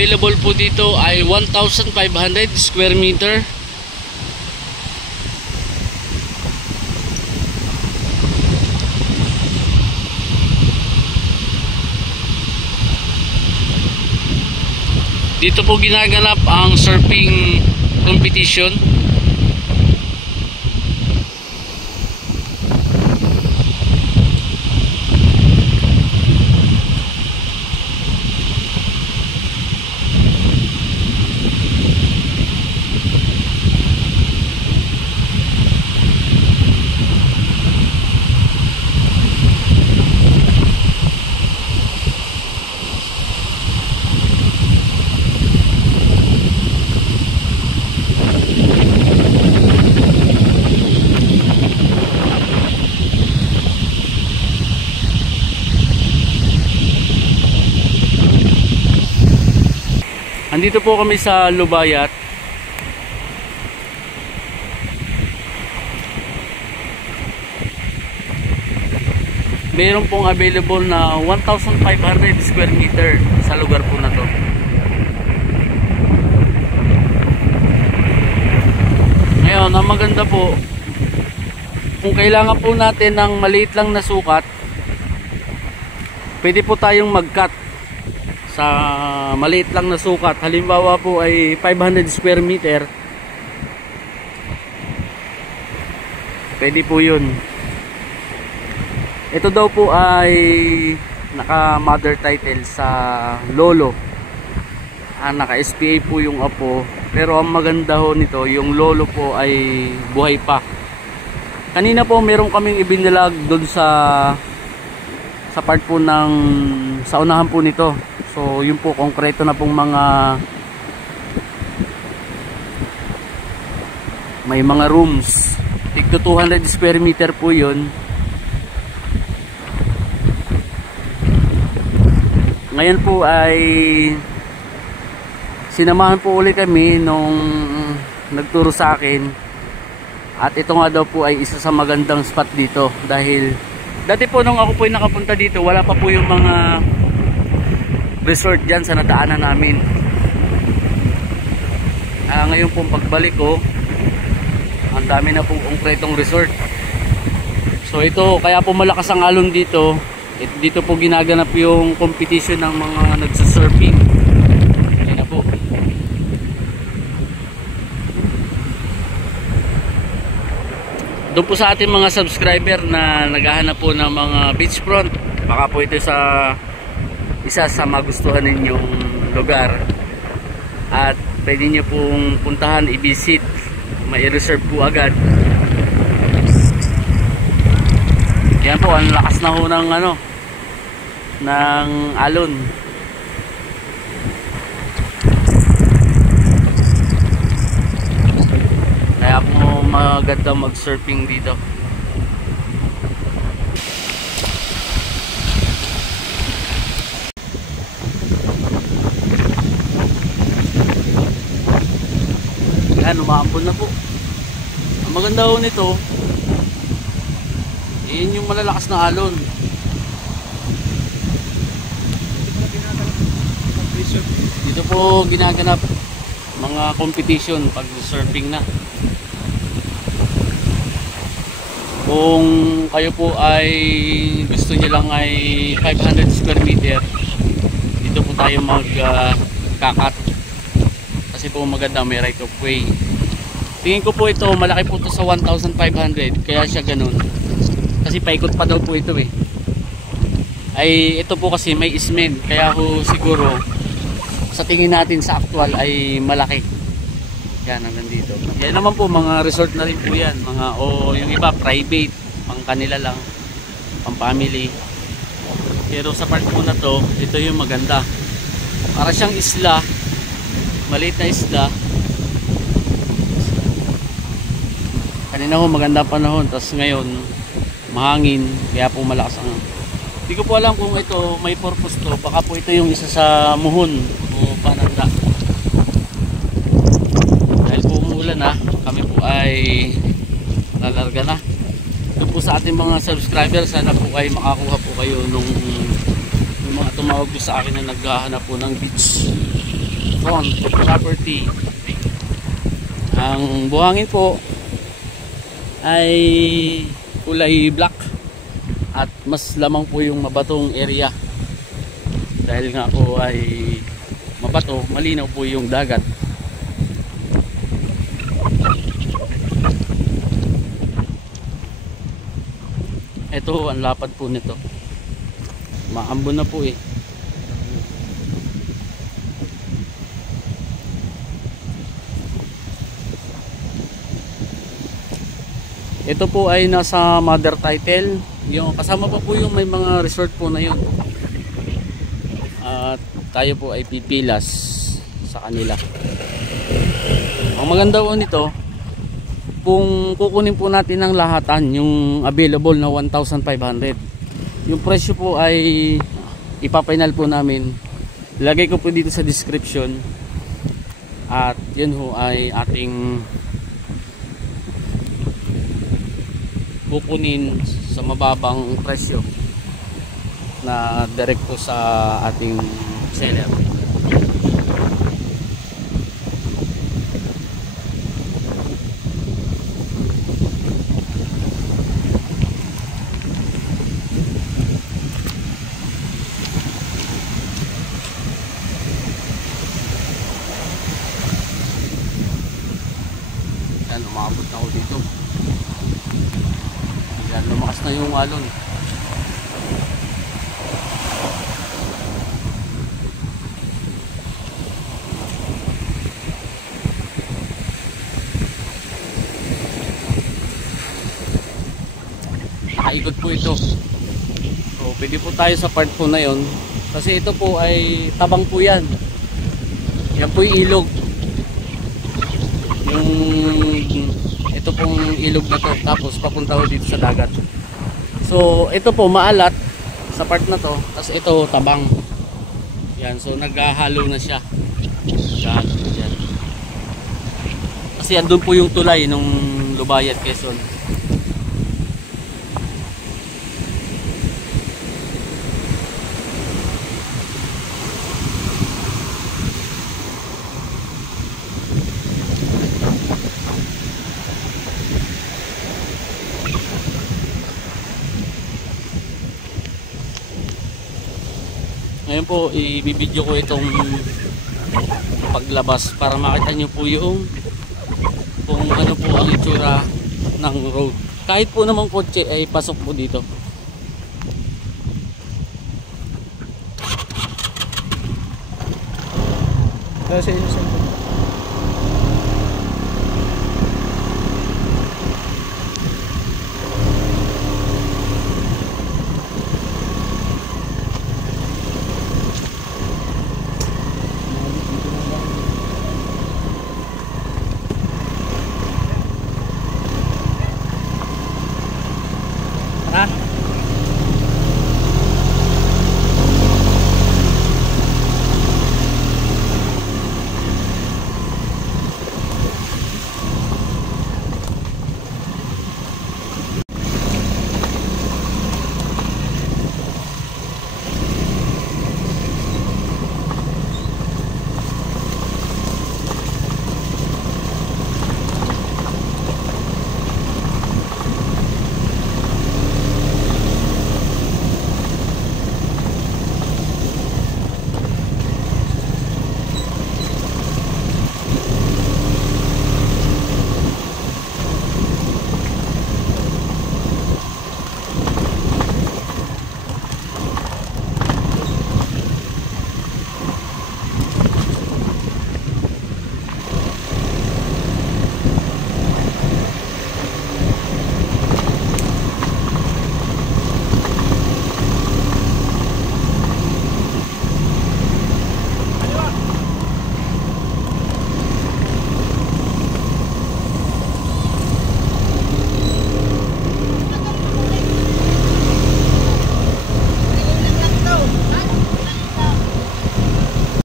available po dito ay 1,500 square meter. Dito po ginaganap ang surfing competition. Andito po kami sa Lubayat. Mayroon pong available na 1,500 square meter sa lugar po na to. Ngayon, ang maganda po, kung kailangan po natin ng maliit lang na sukat, pwede po tayong mag-cut sa maliit lang na sukat. Halimbawa po ay 500 square meter, pwede po yun. Ito daw po ay naka mother title sa lolo, naka SPA po yung apo, pero ang maganda ho nito, yung lolo po ay buhay pa. Kanina po meron kaming ibinilag doon sa part po ng sa unahan po nito. So yun po, konkreto na pong may mga rooms. Tigto 200 square meter po yun. Ngayon po ay sinamahan po ulit kami nung nagturo sa akin. At ito nga daw po ay isa sa magandang spot dito. Dahil dati po nung ako po ay nakapunta dito, wala pa po yung mga resort dyan sa nadaanan namin. Ngayon pong pagbalik ko, ang dami na pong konkretong resort. So ito, kaya po malakas ang alon dito. Dito po ginaganap yung competition ng mga nagsasurfing. Ayan na po. Doon po sa ating mga subscriber na naghahanap po ng mga beachfront, baka po ito isa sa magustuhan ninyong lugar. At pwede nyo pong puntahan, i-visit, may reserve po agad. Yan po, ang lakas na ho ng ng alon. Kaya po maganda mag-surfing dito. Yan, umaambon na po. Ang maganda ho nito, yun yung malalakas na alon. Dito po ginaganap mga competition pag surfing na. Kung kayo po ay gusto nyo lang ay 500 square meter, dito po tayo magkakat. Kasi po maganda, may right of way. Tingin ko po ito, malaki po ito sa 1,500, kaya siya ganun. Kasi paikot pa daw po ito eh. Ay ito po kasi may ismen, kaya po siguro sa tingin natin sa actual ay malaki. Yan, hanggang dito. Yan naman po, mga resort na rin po yan. Yung iba private, pang kanila lang, pang family. Pero sa part po na to, ito yung maganda. Para siyang isla, maliit na isla. Kanina ho maganda panahon, tapos ngayon mahangin, kaya po malakas ang. Hindi ko po alam kung ito may purpose to. Baka po ito yung isa sa muhon o pananda. Dahil po umuulan na, kami po ay lalarga na. Ito po sa ating mga subscribers, sana po ay makakuha po kayo nung mga tumawag po sa akin na naghahanap po ng beach. front property. Ang buhangin po ay kulay black at mas lamang po yung mabatong area dahil nga po ay mabato, malinaw po yung dagat. Ito ang lapad po nito, maambon na po eh. Ito po ay nasa mother title. Yung kasama pa po yung may mga resort po na yun. At tayo po ay pipilas sa kanila. Ang maganda po nito, kung kukunin po natin ng lahatan, yung available na 1,500. Yung presyo po ay ipapainal po namin. Lagay ko po dito sa description. At yun ho ay ating kukunin sa mababang presyo na direct po sa ating seller. Yan, umabot na ako dito. Yan, lumakas na yung alon. Nakaikot po ito. So, pwede po tayo sa part po na yon. Kasi ito po ay tabang po yan. Yan po yung ilog. Yung ito pong ilog na to, tapos papunta ho dito sa dagat. So ito po maalat sa part na to, tapos ito tabang. Yan, so naghahalo na siya. Yan, yan. Kasi andun po yung tulay nung Lubayat, Quezon. Ngayon po ibibidyo ko itong paglabas para makita nyo po yung kung ano po ang itsura ng road. Kahit po namang kotse ay pasok po dito. Kasi